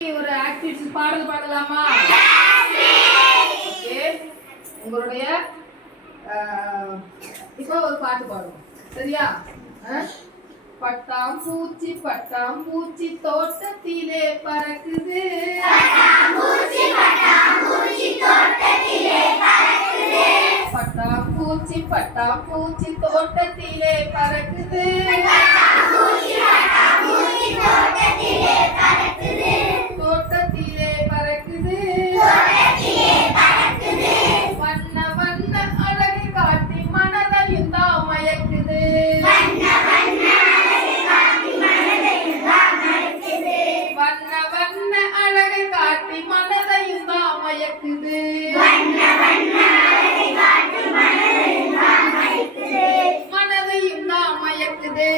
ஒரு ஆக்டிவிட்டி பாடல் பாடலாமா? ஓகே, உங்களுடைய இப்போ ஒரு பாட்டு பாடுவோம், சரியா? பட்டாம்பூச்சி பட்டாம்பூச்சி தோட்டத்திலே பறக்குது, பட்டாம்பூச்சி பட்டாம்பூச்சி தோட்டத்திலே பறக்குது, தோட்டத்திலே பறக்குது, வண்ண வண்ண அழகை காட்டி மனதையும் தான் மயக்குது, வண்ண வண்ண அழகை காட்டி மனதையும் தான் மயக்குது, மனதையும் தான் மயக்குது.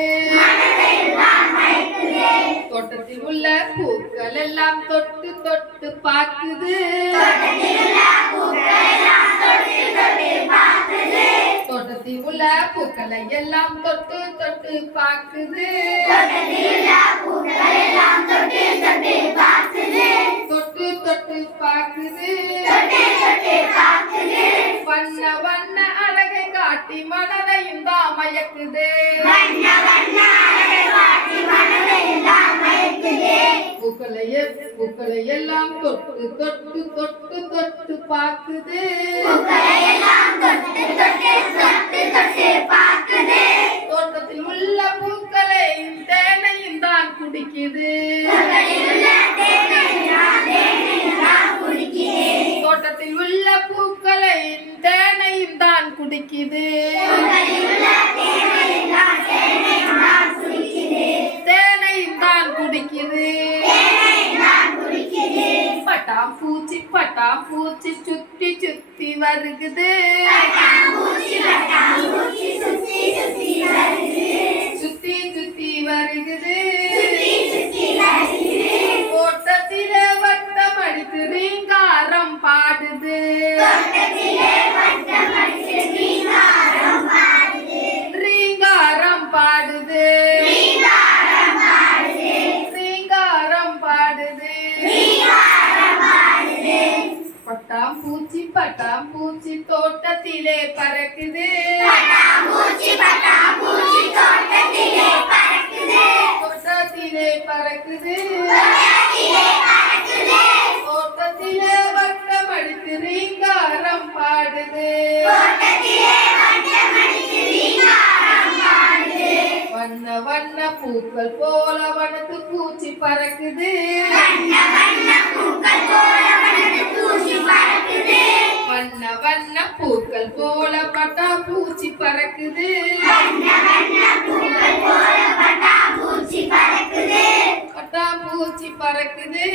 தோட்டத்தில் உள்ள பூக்கள் எல்லாம் தொட்டு தொட்டு பார்க்குது, தோட்டத்தில் உள்ள பூக்களை எல்லாம் தொட்டு தொட்டு பார்க்குது, தொட்டு தொட்டு பார்க்குது, வண்ண வண்ண அழகை காட்டி மனதையும் தான் மயக்குது, பூக்களை எல்லாம் தொட்டு தொட்டு தொட்டு தொட்டு பார்க்குது, தோட்டத்தில் உள்ள பூக்களை தேனையும் தான் குடிக்குது, தோட்டத்தில் உள்ள பூக்களை தேனையும் தான் குடிக்குது, தேனையும் தான் குடிக்குது. பட்டாம்பூச்சி பட்டாம்பூச்சி சுத்தி சுத்தி வருகுது, சுத்தி சுத்தி வருகுது, தோட்டத்திலே வட்டம் அடித்து ரீங்காரம் பாடுது, ரீங்காரம் பாடுது, ரீங்காரம் பாடுது. பட்டாம்பூச்சி பட்டாம்பூச்சி தோட்டத்திலே பறக்குது, தோட்டத்திலே பறக்குது, தோட்டத்திலே வட்டம் அடித்து ரீங்காரம் பாடுது, வண்ண வண்ண பூக்கள் போல வனத்து பூச்சி பறக்குது, வண்ண வண்ண பூக்கள் போல பட்டாம்பூச்சி பறக்குது, பட்டாம்பூச்சி பறக்குது,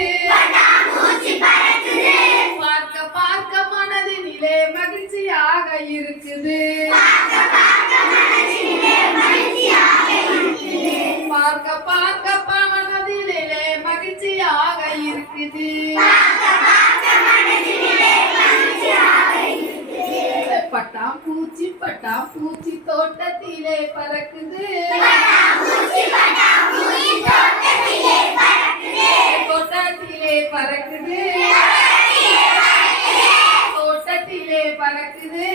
பார்க்க பார்க்க மனதினிலே மகிழ்ச்சியாக இருக்குது, பார்க்க பார்க்க மனதிலே மகிழ்ச்சியாக இருக்குது. பட்டாம்பூச்சி பட்டாம்பூச்சி தோட்டத்திலே பறக்குது, தோட்டத்திலே பறக்குது, தோட்டத்திலே பறக்குது,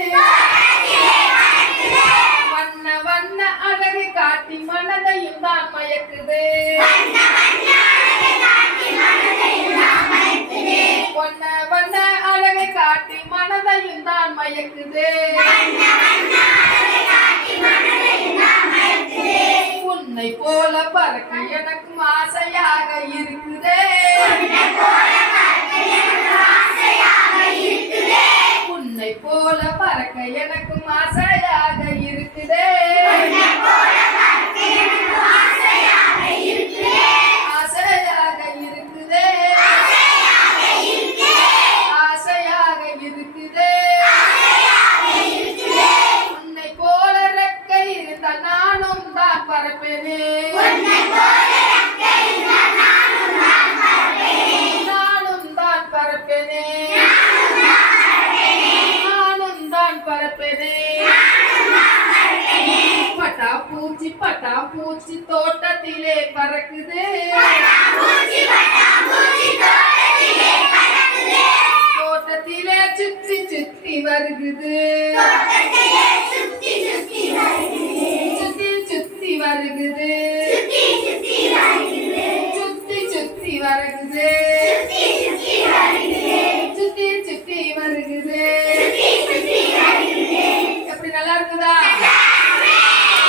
வண்ண வண்ண அழகை காட்டி மனதையும் தான் மயக்குது, வண்ண வண்ண அழகை காட்டி மனதையும் தான் மயக்குது. உன்னை போல பறக்க எனக்கும் ஆசையாக இருக்குதே, உன்னை போல பறக்க எனக்கும் ஆசையாக இருக்குதே, ஆசையாக இருக்குதே, ஆசையாக இருக்குதே. உன்னை போல ரெக்கை இருந்தால் நானும் தான் பறப்பேனே, வருகுது சுத்தி சுத்தி வருகுது சுத்தி சுத்தி வருகுது சுத்தி சுத்தி வருகுது எப்படி நல்லா இருக்குதா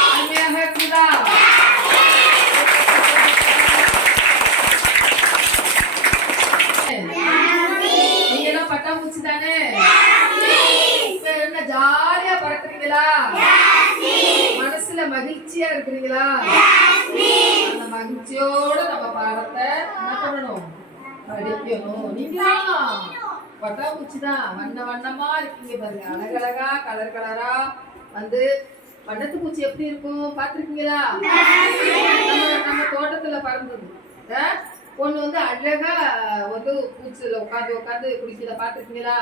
அருமையாக இருக்குதா நீங்க எல்லாம் பட்டாம்பூச்சி தானே என்ன ஜாலியா பறக்குறீங்களா மனசுல மகிழ்ச்சியா இருக்கிறீங்களா அந்த மகிழ்ச்சியோட நம்ம பாடத்தை என்ன பண்ணணும் படிக்கணும் நீங்க பட்டாம்பூச்சி தான் வண்ண வண்ணமா இருக்கீங்க பாருங்க அழகழகா கலர் கலரா வந்து வண்ணத்து பூச்சி எப்படி இருக்கும் பாத்திருக்கீங்களா நம்ம தோட்டத்துல பறந்தது ஒண்ணு வந்து அழகா வந்து பூச்சில உட்காந்து குடிக்கிறத பாத்திருக்கீங்களா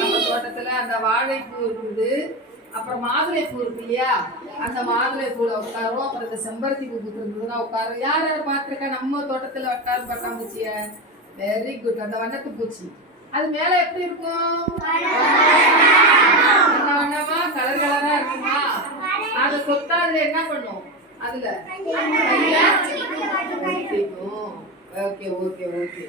நம்ம தோட்டத்துல அந்த வாழைப்பூ இருக்குது அப்புறம் மாதுளை பூ இருக்கு இல்லையா அந்த மாதுளை பூல உட்காரும் அப்புறம் இந்த செம்பருத்தி பூ இருந்ததுன்னா உட்காரும் யார் யாரை பார்த்திருக்கா நம்ம தோட்டத்துல உட்காரும் பட்டாம்பூச்சிய வெரி குட் அந்த வண்ணத்து பூச்சி அது மேல எப்படி இருக்கும் வண்ணமா கலர் கலரா இருக்குமா அதை கொத்தா அதுல என்ன பண்ணும் அதுல ஓகே ஓகே ஓகே